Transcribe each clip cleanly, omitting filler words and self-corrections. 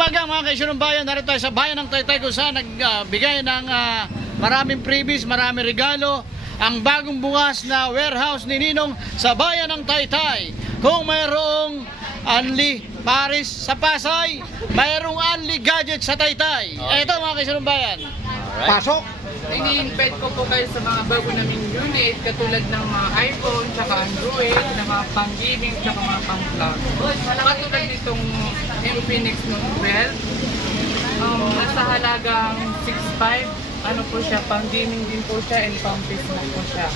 umaga mga kaisunong bayan, narito tayo sa bayan ng Taytay kung saan nagbigay ng maraming freebies, maraming regalo ang bagong bukas na warehouse ni Ninong sa bayan ng Taytay. Kung mayroong Unli Paris sa Pasay, mayroong Unli Gadget sa Taytay. Ito mga kaisunong bayan. Pasok! Ini-invite ko po kayo sa mga bago naming unit katulad ng mga iPhone, tsaka Android, na mga pang-gaming, tsaka mga pang-vlog. Katulad nitong Infinix Note 12, nasa halagang 6.5, ano po siya, pang-gaming din po siya and pang-Facebook po siya.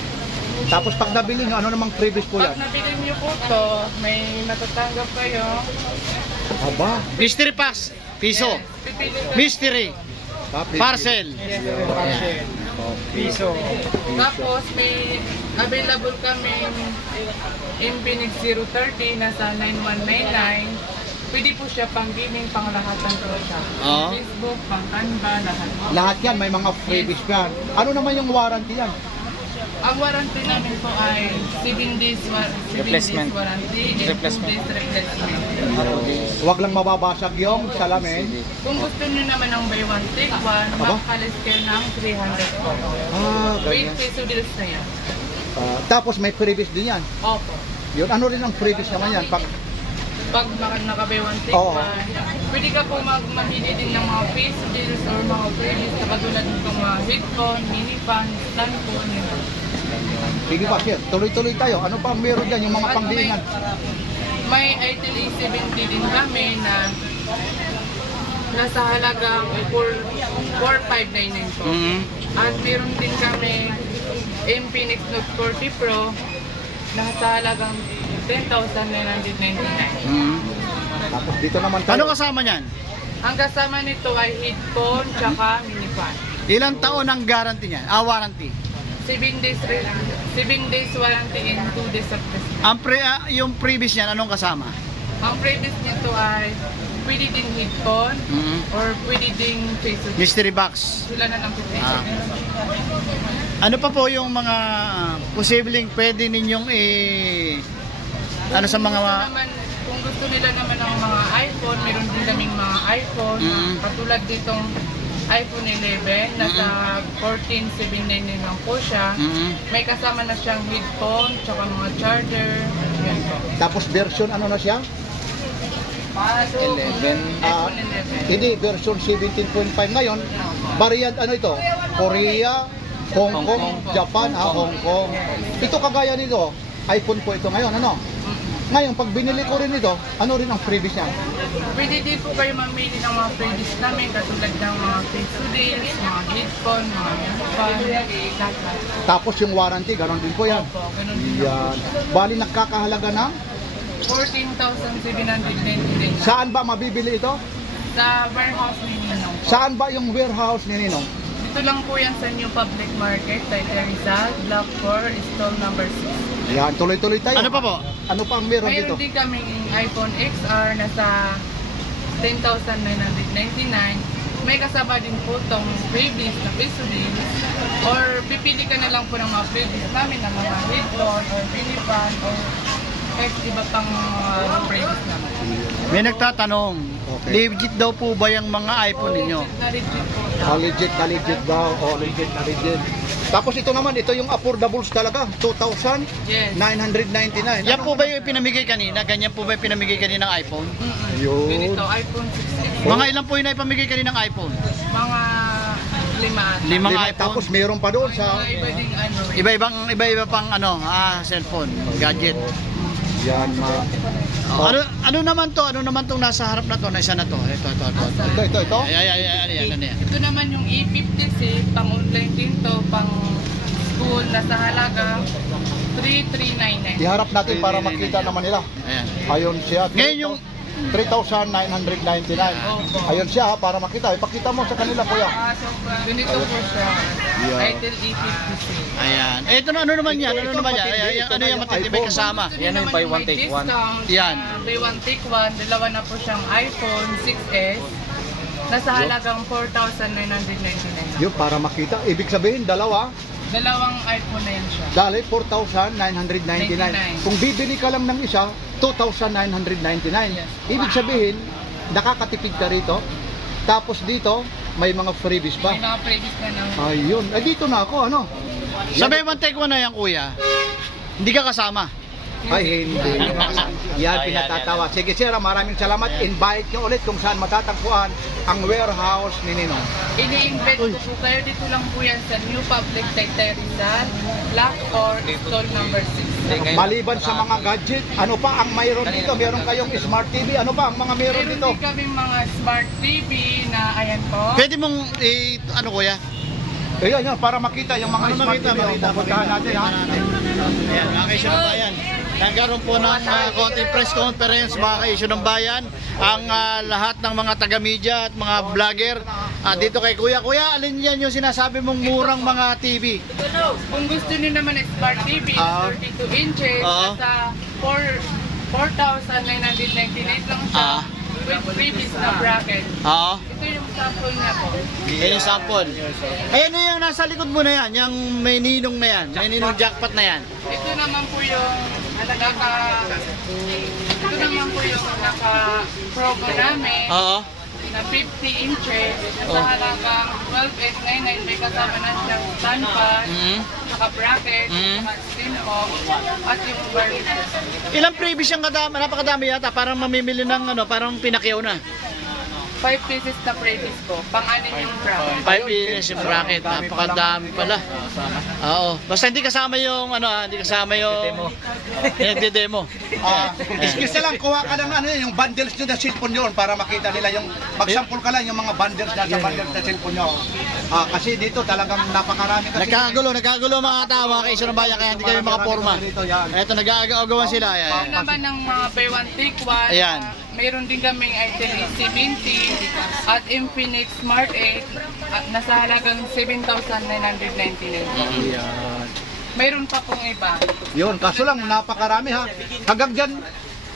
Tapos pag nabili nyo, ano namang previous po Pag yan? nabili niyo po to, may matatanggap kayo. Aba, Mystery Pass, piso. Yes, pipili kayo. Mystery, parcel. Piso. Tapos may available kami Infinix 030 nasa 9199. Pwede po siya pang gaming, pang lahatan po siya. Oo. Facebook, pang Canva, lahat. Lahat yan, may mga freebies yan. Ano naman yung warranty yan? Ang warranty namin po ay 7 days Replacement. warranty and 2 Replacement. days replacement. Huwag lang mababasag yung salamin. Kung gusto niyo naman ng buy one take one, Aba? makakaliskel ng 300 po. Ah, 20 ganyan. peso deals na yan. Tapos may freebies din yan. Opo. Yun, ano rin ang freebies naman yan? Pag naka-buy one take Oo. one, pwede ka po mamili din ng mga face deals or mga freebies na katulad nitong mga headphone, mini fan, stand phone, yun. Sige pa, sir. Tuloy-tuloy tayo. Ano pa ang meron dyan? Yung mga At pangdiingan. may Itel A70 din kami na nasa halagang 4,599 po. At meron din kami Infinix Note 40 Pro nasa halagang 10,999. Tapos dito naman tayo. Ano kasama niyan? Ang kasama nito ay headphone tsaka mini fan. Ilang taon ang guarantee niyan? Warranty. 7 days warranty and 2 days of replacement. Ang yung previous niyan, anong kasama? Ang previous nito ay pwede din headphone or pwede din face. Mystery box. Sila na lang po. Ano pa po yung mga posibleng pwede ninyong ano sa mga Kung gusto nila naman ng mga iPhone, meron din kaming mga iPhone katulad ditong iPhone 11 nasa 14,799 lang po siya. May kasama na siyang headphone tsaka mga charger. Yan po. Tapos version ano na siya? 11. iPhone 11. Hindi, version 17.5 ngayon. Variant ano ito? Korea, Hong Kong, Japan, Hong Kong. Ito kagaya nito, iPhone po ito ngayon, ano? Ngayon, pag binili ko rin ito, ano rin ang freebies niya? Pwede din po kayo mamili ng mga freebies namin katulad ng mga face deals, mga headphone, mga earphone, lahat. Tapos yung warranty, ganoon din po yan. Opo, ganun din. Yan. Bali, nagkakahalaga ng 14,799. saan ba mabibili ito? Sa warehouse ni Ninong. Saan ba yung warehouse ni Ninong? Dito lang po yan sa New Public Market, Taytay Rizal, Block 4, stall number 6. Yan, tuloy-tuloy tayo. ano pa po? Ano pa ang meron dito? Mayroon din kaming iPhone XR nasa 10,999. May kasama din po tong freebies na piso deals. Or pipili ka na lang po ng mga freebies namin ng mga headphone or mini fan or iba pang freebies naman. May nagtatanong, Okay. legit daw po ba yung mga iPhone ninyo? Na legit po. Legit daw. Legit na legit. Tapos ito naman, ito yung affordables talaga. 2,999. Yes. Yan po ba yung pinamigay kanina? Ganyan po ba yung pinamigay kanina ng iPhone? Yun. Ganito, iPhone 6. Mga ilan po yung naipamigay kanina ng iPhone? Mga 5. Limang Lima, iPhone. tapos meron pa doon sa... Mga iba ding Android. Iba-iba pang cellphone, gadget. Yan, Ano naman to? Ano naman tong nasa harap na to? Na isa na to. Ito. Ito. Ayan. Ito naman yung E50C, pang online din to, pang school, nasa halaga 3,399. Iharap natin para makita naman nila. Ayan. Ayun siya. Ngayon yung 3,999. Ayun siya para makita. Ipakita mo sa kanila, kuya. Ganito po siya. Yeah. Itel E50C. Ayan. Ito ano naman yan? Ano naman yan? Ito Ano na yung yung matitibay iPhone. kasama? Yan yung buy one, take one. Yan. Buy one, take one. Dalawa na po siyang iPhone 6s. Nasa halagang 4,999. Yun, para makita. Ibig sabihin, dalawa. Dalawang iPhone na yan siya. Dali, 4,999. Kung bibili ka lang ng isa, 2,999. Yes. Ibig sabihin, nakakatipid ka rito. Tapos dito, may mga freebies pa. May mga previous na ng Ayun. Ay, dito na ako, ano? Sa buy one take one na yan, kuya, hindi ka kasama. Ay, hindi. Yan, pinatatawa. Sige, sir, maraming salamat. Invite nyo ulit kung saan matatagpuan ang warehouse ni Ninong. ini-invite ko po kayo. Dito lang po yan sa New Public Taytay Rizal, Block 4, stall number 6. Maliban sa mga gadget, ano pa ang mayroon dito? Meron kayong smart TV, ano pa ang mga meron Meron dito? din kami mga smart TV na ayan po. Pwede mong, ano kuya? Ayun, yun, para makita yung mga smart TV. Pupuntahan natin, ha? Ayan, mga ka-issue ng bayan. Nagkaroon po ng konting press conference, mga ka-issue ng bayan. Ang lahat ng mga taga-media at mga vlogger dito kay Kuya. Kuya, alin yan yung sinasabi mong murang mga TV? Kung gusto niyo naman ng smart TV, 32 inches, nasa 4,998 lang siya. With previous na bracket. Oo. Ito yung sample niya po. Yan yung sample. Ayan yung nasa likod mo na yan, yung may ninong na yan, may ninong jackpot na yan. Ito naman po yung naka-promo namin Oo. na 50 inches sa halagang 12,899. May kasama na siyang stand-pan, saka bracket, saka steam po, at yung barrel. Ilang previous yung kadami, napakadami yata, parang mamimili ng ano, parang pinakyaw na. 5 pieces na previous po, pang-anin yung bracket. 5 pieces yung bracket, napakadami pala. Oo. Basta hindi kasama yung ano, hindi kasama yung demo. Excuse na lang, kuha ka ng ano yun, yung bundles nyo na cellphone yun para makita nila yung, mag-sample ka lang yung mga bundles na sa bundles na cellphone nyo. Kasi dito talagang napakarami kasi. Nagkagulo mga tao, mga ka-issue ng bayan, kaya hindi kami makaporma. Ito, nag-aagawan sila. Ito naman ng mga buy one take one. Ayan. Mayroon din kaming Itel E70 at Infinix Smart 8 at nasa halagang 7,999. Mayroon pa pong iba. Yun, kaso lang napakarami ha. Hanggang dyan,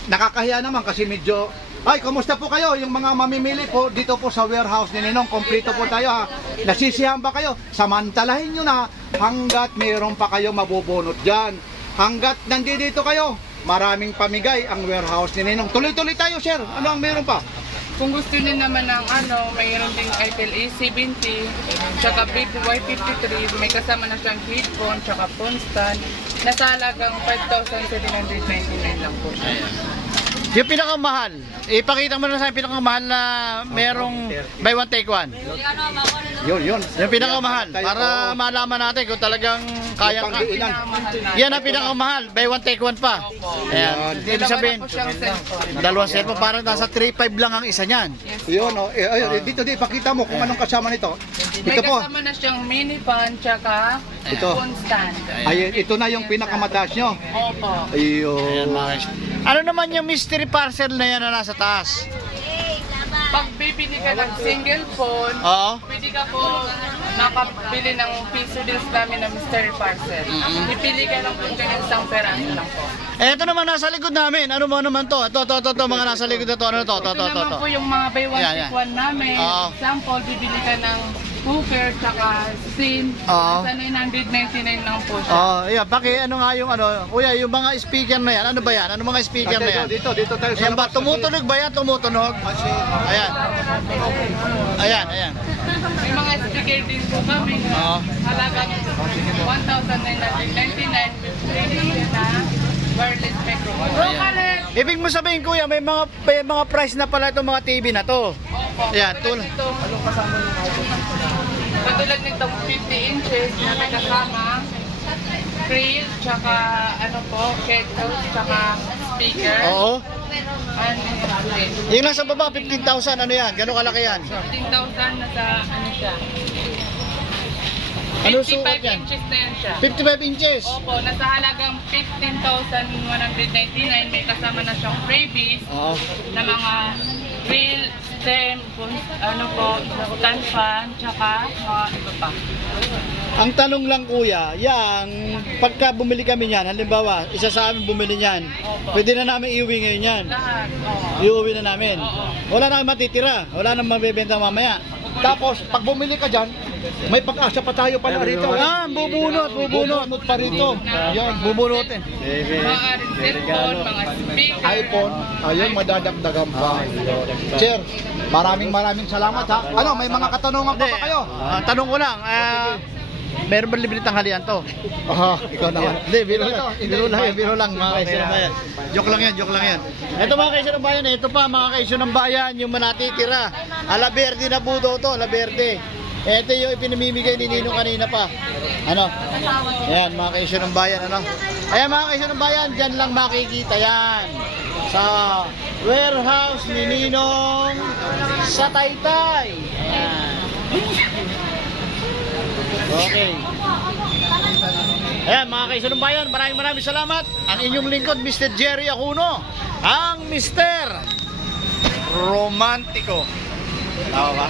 nakakahiya naman kasi medyo. Ay, kumusta po kayo? Yung mga mamimili po dito po sa warehouse ni Ninong, kompleto po tayo ha. Nasisiyahan ba kayo? Samantalahin nyo na hanggat mayroon pa kayo mabubunot dyan. Hanggat nandito kayo, maraming pamigay ang warehouse ni Ninong. Tuloy-tuloy tayo, sir. Ano ang meron pa? Kung gusto niyo naman ng mayroon ding Itel E70, tsaka Big Y53, may kasama na siyang headphone, tsaka phone stand. Nasa halagang 5,799 lang po siya. Yung pinakamahal, ipakita mo na sa pinakamahal na merong buy one take one. Yun. Yung pinakamahal, para malaman natin kung talagang kayang ka. Pangdiinan. Yan ang pinakamahal, buy one take one pa. Ayan, ibig sabihin, Dalawa na po siyang cellphone. dalawang cellphone, parang nasa 3.5 lang ang isa niyan. Yun, oh. Dito, ipakita mo kung anong kasama nito. May Ito po. kasama na siyang mini fan, tsaka Ito. phone stand. Ayun, ito na yung pinakamataas nyo. Opo. Ayun. Ano naman yung mystery parcel na yan na nasa taas? Pag bibili ka ng single phone, Oo. pwede ka po makabili ng piso deals namin ng mystery parcel. Pipili ka lang po dyan ng isang peraso lang po. Ito naman nasa likod namin. Ano mo naman to? Ito, mga nasa likod na to. Ano to? Ito naman po yung mga buy one Yan, take yan. one namin. Oo. Example, bibili ka ng cooker, tsaka steam. Oo. Sa 999 lang po siya. Oh, yeah, ano nga yung ano, kuya, yung mga speaker na yan. Ano ba yan? Ano mga speaker na yan? Dito tayo sa Ayan ba, labas. tumutunog ba yan? Tumutunog? Ayan. Ayan. May mga speaker din po kami Oo. na halagang 1,999 with free na wireless microphone. Ibig mo sabihin, kuya, may mga price na pala itong mga TV na to. Opo. Ayan, Katulad nitong 50 inches na may kasama grill, tsaka kettle, tsaka speaker. Oo. And Yung nasa baba, 15,000, ano yan? Gano'ng kalaki yan? 15,000 na sa siya. Ano 55 sukat yan? inches na yan siya. 55 inches. Opo, nasa halagang 15,199. May kasama na siyang freebies Oo. na mga grill, stem, stand fan, tsaka mga iba pa. Ang tanong lang, kuya, yan, pagka bumili kami niyan, halimbawa, isa sa amin bumili niyan, pwede na namin iuwi ngayon yan. Lahat, oo. Iuwi na namin. Oo. Wala na matitira. Wala na mabibenta mamaya. Tapos, pag bumili ka dyan, may pag-asa pa tayo pala rito. Bubunot. Bubunot pa rito. Yan, Bubunutin. Maaaring cellphone, mga speaker. iPhone, ayun, madadagdagan pa. Sir, maraming salamat ha. Ano, may mga katanungan pa ba kayo? Tanong ko lang, meron ba libre tanghalian to? Aha, ikaw naman. Hindi, biro Hindi, biro lang mga kaisyo ng bayan. Joke lang yan. Ito mga kaisyo ng bayan, ito pa mga kaisyo ng bayan, yung manatitira. Ala Verde na budo to, Ala Verde. Ito yung ipinamimigay ni Ninong kanina pa. Ano? Ayan mga kaisyo ng bayan, ano? Ayan mga kaisyo ng bayan, dyan lang makikita yan. Sa warehouse ni Ninong sa Taytay. Ayan. Okay. Ayan mga kaisyo ng bayan, maraming salamat. Ang inyong lingkod, Mr. Jerry Acuno. Ang Mr. Romantiko. Tama ba?